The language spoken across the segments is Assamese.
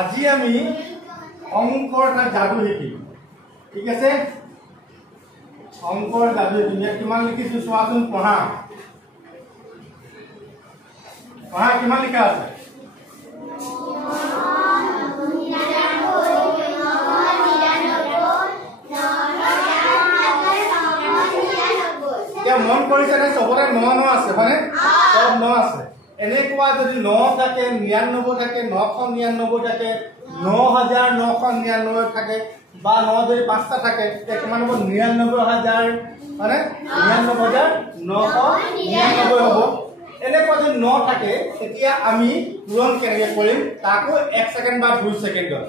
আজি আমি অঙ্কৰ এটা যাদু শিকিম ঠিক আছে অঙ্কৰ যাদু শিকিম কিমান লিখিছো চোৱাচোন পঢ়া কিমান লিখা আছে মন কৰিছে নে সবৰে 9 আছে হয়নে সব 9 আছে এনেকুৱা যদি 9 থাকে 99 থাকে 999 থাকে 9999 থাকে বা 9 যদি 5টা থাকে তে কিমান হ'ব 99000 মানে 99999 হ'ব এনেকুৱা যদি 9 থাকে তেতিয়া আমি পূৰণ কেনেকৈ কৰিম তাকো 1 সেকেন্ড বা 2 সেকেন্ডত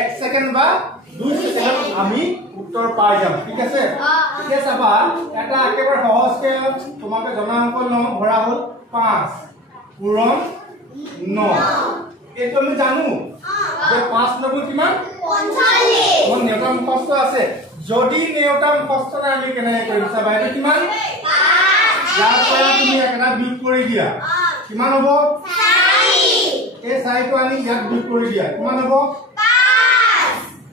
1 সেকেন্ড বা 2 সেকেন্ড আমি উত্তৰ পাই যাম ঠিক আছে এতিয়া চাবা এটা একেবাৰে সহজকে তোমাকে জনা অংক লম ভৰা হল 5 পূৰণ 9 এইটো আমি জানো যে 5 নব কিমান 45 মোৰ নেউটাম মুখস্থ আছে যদি নেউটাম মুখস্থ আমি কেনে কৰিম চাবা এইটো কিমান 5 ইয়াৰ পৰা তুমি এটা বিয়োগ কৰি দিয়া কিমান হ'ব 4 এই 4 টো আনি ইয়াত বিয়োগ কৰি দিয়া কিমান হ'ব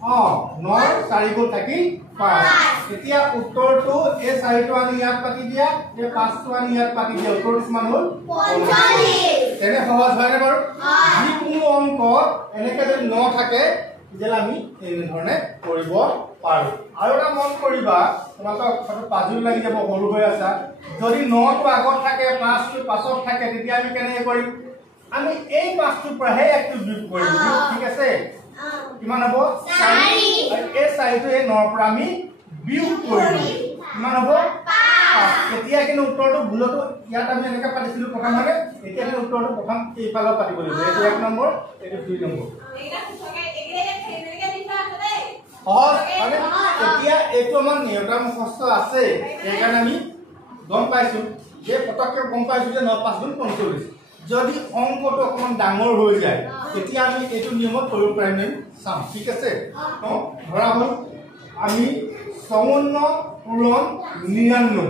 9 4 গল থাকি 5 এতিয়া উত্তৰটো এই 4 টো আনি ইয়াত পাতি দিয়া এই 5 টো আনি ইয়াত পাতি দিয়া উত্তৰ কিমান হল 45 তেনে সহজ হয় না বাৰু যিকোনো অংক এনেকে যদি 9 থাকে যেলা আমি এই ধৰণে কৰিব পাৰো আৰু এটা মন কৰিবা তোমাক কথা পাজুল লাগি যাব হৰু হৈ আছে যদি 9 টো আগত থাকে 5 টো পাছত থাকে তেতিয়া আমি কেনে কৰিম আমি এই 5 টোৰ পৰা হে একটো যোগ কৰিম ঠিক আছে কিমান হ'ব 4 আৰু এই 4 টো এই 9 পৰা আমি বিয়োগ কৰিম কিমান হ'ব 5 এতিয়া কিন্তু উত্তৰটো ভুলটো ইয়াত আমি এনেকা পাতিছিলো প্ৰথম মানে এতিয়া কিন্তু উত্তৰটো প্ৰথম এই ফালৰ পাতিব লাগিব এইটো 1 নম্বৰ এইটো 2 নম্বৰ এইটা সহজ মানে এতিয়া এইটো আমাৰ নিয়ন্ত্ৰণ মুখস্থ আছে সেইকাৰণে আমি গম পাইছো যে পটককে গম পাইছো যে 9 5 গুণ 45 যদি অংকটো অকমান ডাঙৰ হৈ যায় তেতিয়া আমি এইটো নিয়মত কৰিব পাৰিম চাম ঠিক আছে ধৰা হল আমি 54 পূৰণ 99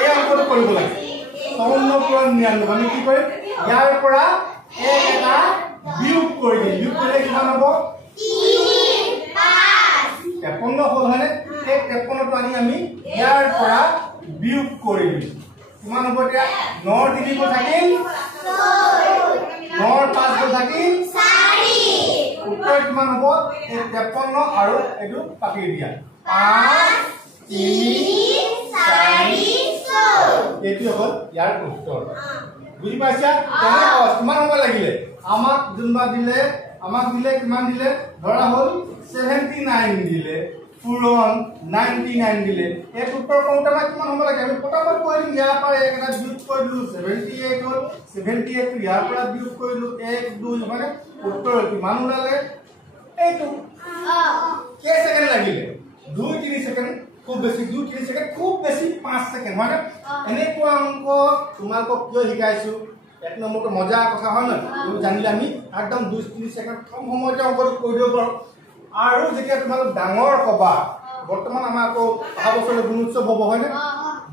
এই অংকটো কৰিব লাগে 54 পূৰণ 99 আমি কি কৰিম ইয়াৰ পৰা এক এটা বিয়োগ কৰি দিম বিয়োগ কৰিলে কিমান হ'ব 3 5 53 হল হয়নে এই 53 টো আনি আমি ইয়াৰ পৰা বিয়োগ কৰি দিম কিমান হ'ব এতিয়া 9 3 গল থাকিল 9 5 গল থাকিল 4 উত্তৰ কিমান হ'ব 53 আৰু এটো পাতি দিয়া 5 3 4 এটো হ'ল ইয়াৰ উত্তৰ বুজি পাইছা কেনে সহজ কিমান হ'ব লাগিলে আমাক জুনবা দিলে কিমান দিলে ধৰা হ'ল 79 দিলে পূৰণ 99 দিলে এই উত্তৰ কোনটা কিমান হ'ব লাগে আমি ফটাফট কৈ দিম ইয়াৰ পৰা এক এটা বিয়োগ কৰিলো 78 হ'ল 78 টো ইয়াৰ পৰা বিয়োগ কৰিলো 1 2 মানে উত্তৰ কিমান ওলালে এইটো কে সেকেন্ড লাগিলে 2 3 সেকেন্ড খুব বেছি 2 3 সেকেন্ড খুব বেছি 5 সেকেন্ড মানে এনেকুৱা অংক তোমালোকক কিয় শিকাইছো এক নম্বৰটো মজা কথা হয় না তুমি জানিলে আমি একদম 2 3 সেকেন্ড কম সময়তে অংকটো কৈ দিব পাৰো আৰু যেতিয়া তোমালোক ডাঙৰ হবা বৰ্তমান আমাৰ আকৌ অহা বছৰ গুণোৎসৱ হ'ব হয় না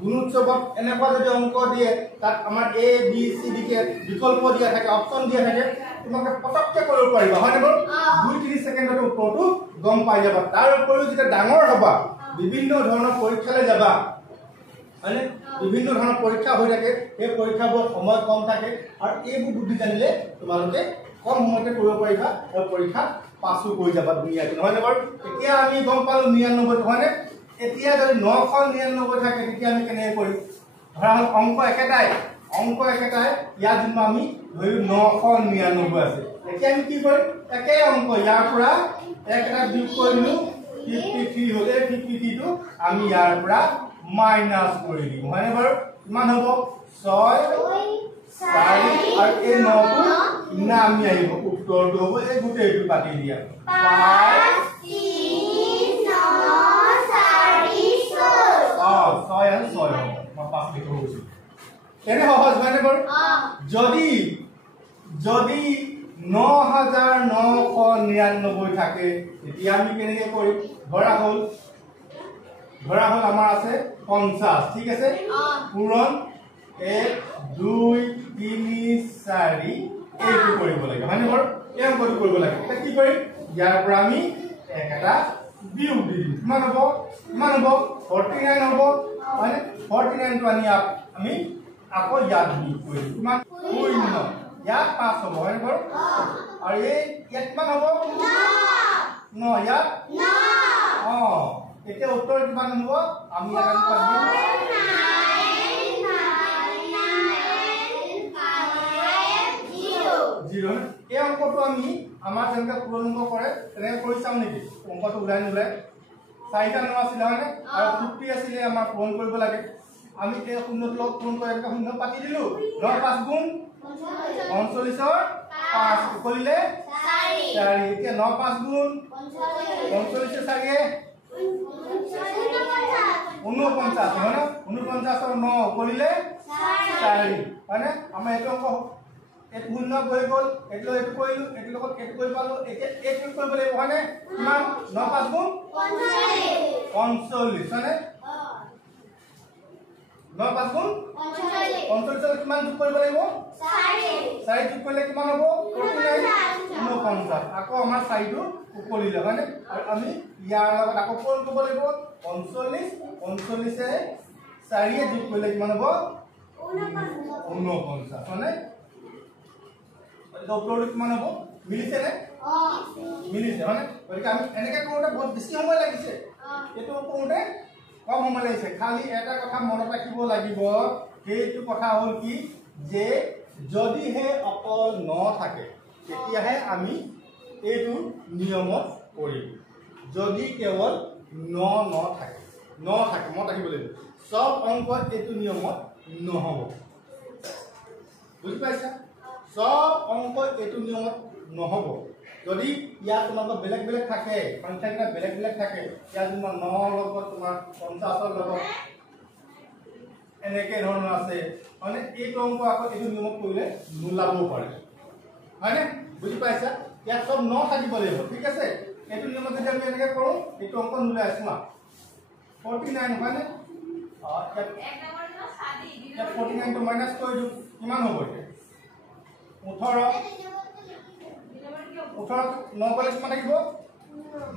গুণোৎসৱত এনেকুৱা যদি অংক দিয়ে তাত আমাৰ এ বি সি ডি কে বিকল্প দিয়া থাকে অপচন দিয়া থাকে তোমাক পটককে কৰিব পাৰিবা হয় না 2 3 সেকেন্ডত উত্তৰটো গম পাই যাবা তাৰ উপৰিও যেতিয়া ডাঙৰ হবা বিভিন্ন ধৰণৰ পৰীক্ষালৈ যাবা মানে বিভিন্ন ধৰণৰ পৰীক্ষা হৈ থাকে এই পৰীক্ষাবোৰ সময় কম থাকে আৰু এইবোৰ বুদ্ধি জানিলে তোমালোকে কম সময়তে কৰিব পাৰিবা আৰু পৰীক্ষা পাছও কৰি যাবা দুনিয়াতে নহয় বাৰু এতিয়া আমি গম পালো 99 হয়নে এতিয়া যদি 999 থাকে তেতিয়া আমি কেনে কৰিম ধৰা হল অংক একেটাই ইয়াত যদি আমি ধৰি 999 আছে এতিয়া আমি কি কৰিম একে অংক ইয়াৰ পৰা একটা বিয়োগ কৰিলো 53 হলে 53 টো আমি ইয়াৰ পৰা মাইনাস কৰি দিম হয়নে বাৰু কিমান হ'ব 6 4 আৰু এই 9 টো না আমি আহিব উত্তৰটো হ'ব এই গুটেইটো পাতি দিয়া 5 3 9 4 6 আৰু 6 মই 5 লিখো হৈছে কেনে সহজ হয়নে বাৰু যদি 9999 থাকে এতিয়া আমি কেনেকৈ কৰিম ধৰা হল আমাৰ আছে 50 ঠিক আছে পূৰণ 1 2 3 4 এইটো কৰিব লাগে হয়নে বাৰু এই অংকটো কৰিব লাগে এটা কি কৰিম ইয়াৰ পৰা আমি এটা বিয়োগ দি দিম কিমান হ'ব 49 হ'ব হয়নে 49 টো আমি আকৌ ইয়াত বিয়োগ কৰিম কিমান 0 ইয়াত 5 হ'ব হয়নে বাৰু আৰু এই ইয়াত কিমান হ'ব 9 ইয়াত 9 এতিয়া উত্তৰ কিমান হ'ব আমি ইয়াত পাম 0 এই অংকটো আমি আমাৰ যেনেকৈ পূৰণ কৰে তেনেকৈ কৰি চাওঁ নেকি অংকটো ওলাই নোলাই 4টা 9 আছিল হয়নে আৰু 50 আছিল আমাৰ পূৰণ কৰিব লাগে আমি এই শূন্যৰ লগত পূৰণ কৰি এনেকৈ শূন্য পাতি দিলো 9 5 গুণ 45 ৰ 5 কৰিলে 4 এতিয়া 9 5 গুণ 45 ৰ 4 49 হয় না 49 ৰ 9 কৰিলে 4 হয়নে আমাৰ এইটো অংক एक शून्य হৈ গল এটো এটো কইলো এটো লগত এটো কই পালো এতিয়া এটো কৰিব লাগিব হয়নে কিমান 9 5 গুণ 45 হয়নে 9 5 গুণ 45 কিমান যোগ কৰিব লাগিব 4 যোগ কৰিলে কিমান হ'ব 49 আকৌ আমাৰ 4 টো উপলিলে হয়নে আৰু আমি ইয়াৰ লগত আকৌ পূৰণ কৰিব লাগিব 45 এ 4 এ যোগ কৰিলে কিমান হ'ব 49 হয়নে উত্তৰটো কিমান হ'ব মিলিছে নে মিলিছে হয়নে গতিকে আমি এনেকৈ কৰোঁতে বহুত বেছি সময় লাগিছে এইটো কৰোঁতে কম সময় লাগিছে খালি এটা কথা মনত ৰাখিব লাগিব সেইটো কথা হ'ল কি যে যদিহে অকল 9 থাকে তেতিয়াহে আমি এইটো নিয়মত কৰিম যদি কেৱল 9 থাকে মনত ৰাখিব লাগিব সব অংকত এইটো নিয়মত নহ'ব বুজি পাইছা সব অংক এটো নিয়মত নহব যদি ইয়া তোমাক বেলেগ বেলেগ থাকে সংখ্যাটা বেলেগ বেলেগ থাকে ইয়া তোমাৰ 9 লগত তোমাৰ 50 ৰ লগত এনেকে ধৰণৰ আছে মানে এই অংক আকৌ এটো নিয়মত কৰিলে নোলাব পাৰে হয়নে বুজি পাইছা ইয়া সব 9 থাকিব লাগিব ঠিক আছে এটো নিয়মত যদি আমি এনেকে কৰো এটো অংক নোলাই আছে 49 হয়নে এক নম্বৰ ন সাদি 49 টো মাইনাস কৰি দিও কিমান হ'ব 18 9 কলে কিমান থাকিব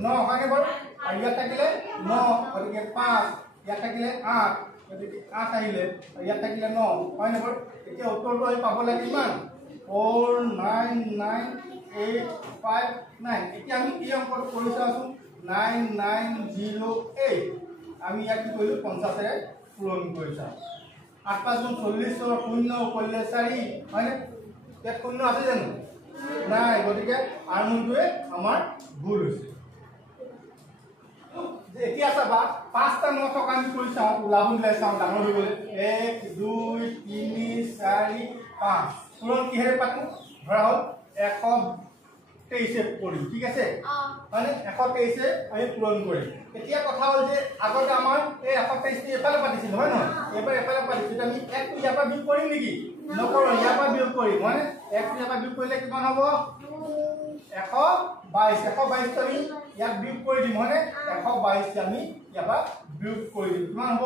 9 হয়নে বাৰু আৰু ইয়াত থাকিলে 9 গতিকে 5 ইয়াত থাকিলে 8 গতিকে 8 আহিলে ইয়াত থাকিলে 9 হয়নে বাৰু এতিয়া উত্তৰটো আমি পাব লাগে কিমান 499859 এতিয়া আমি এই অংকটো কৰি চাওঁছো 9908 আমি ইয়াত কি কৰিলো 50 এ পূৰণ কৰি চাওঁ 8 5 গুণ 40 ৰ 0 কৰিলে 4 হয়নে ইয়াত শূন্য আছে জানো নাই গতিকে আৰম্ভটোৱে আমাৰ ভুল হৈছে এতিয়া চাবা 5টা 9 থকা আমি কৰি চাওঁ ওলাব দিলে চাওঁ ডাঙৰ হৈ গলে 1 2 3 4 5 পূৰণ কিহেৰে পাতো ধৰা হ'ল 123 কৰিম ঠিক আছে মানে 123 আমি পূৰণ কৰিম এতিয়া কথা হ'ল যে আগতে আমাৰ এই 123 টি এফালে পাতিছিল হয় নহয় এবাৰ এফালে পাতিছিল আমি এক ইয়াৰ পৰা বিয়োগ কৰিম নেকি নকৰো ইয়াৰ পৰা বিয়োগ কৰিম মানে এক ইয়াৰ পৰা বিয়োগ কৰিলে কিমান হ'ব 122 আমি ইয়াক বিয়োগ কৰি দিম মানে 122 আমি ইয়াৰ পৰা বিয়োগ কৰি দিম কিমান হ'ব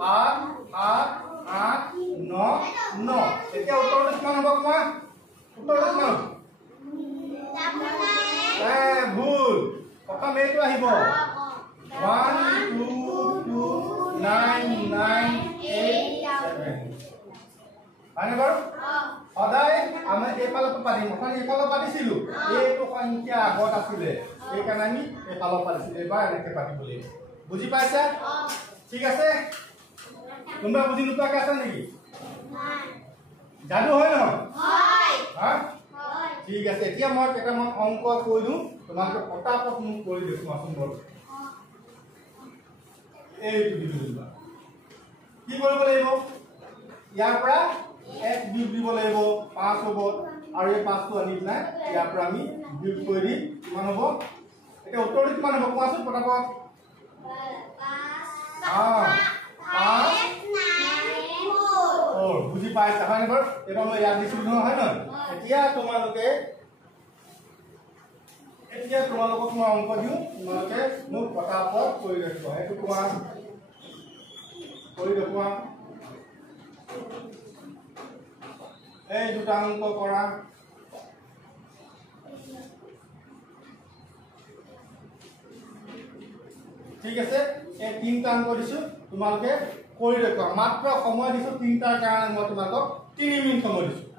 7 8 8 9 9 এতিয়া উত্তৰটো কিমান হ'ব তোমাৰ উত্তৰটো কিমান ভুল প্ৰথম এইটো আহিব 1229987 মানে বাৰু সদায় আমি এফালৰ পাতিম মানে এফালৰ পাতিছিলো এইটো সংখ্যা আগত আছিল এই কাৰণে আমি এফালৰ পাতিছিলো এবাৰ এনেকৈ পাতিব লাগিব বুজি পাইছা ঠিক আছে তোমৰা বুঝি নোপোৱাকৈ আছা নেকি জানো হয় নহয় হয় হা ঠিক আছে এতিয়া মই কেইটামান অংক কৈ দিওঁ তোমালোকে পটাপট মোক কৰি দেখুৱাচোন বাৰু এইটো দিবা কি কৰিব লাগিব ইয়াৰ পৰা এক বিয়োগ দিব লাগিব 5 হ'ব আৰু এই 5 টো আনি না ইয়াৰ পৰা আমি বিয়োগ কৰি দিম কিমান হ'ব এতিয়া উত্তৰটো কিমান হ'ব কোৱাচোন পটাপট 5 বুজি পাইছা হয় বাৰু এটা মই ইয়াত দিছিলো নহয় নহয় এতিয়া তোমালোকে মই অংক দিওঁ তোমালোকে মোক পটাপট কৰি দেখুৱা এইটো তোমাৰ কৰি দেখুৱা এই দুটা অংক কৰা ঠিক আছে এই তিনটা অংক দিছো তোমালোকে কৰি দেখুৱা মাত্ৰ সময় দিছো তিনটাৰ কাৰণে মই তোমালোকক 3 মিনিট সময় দিছো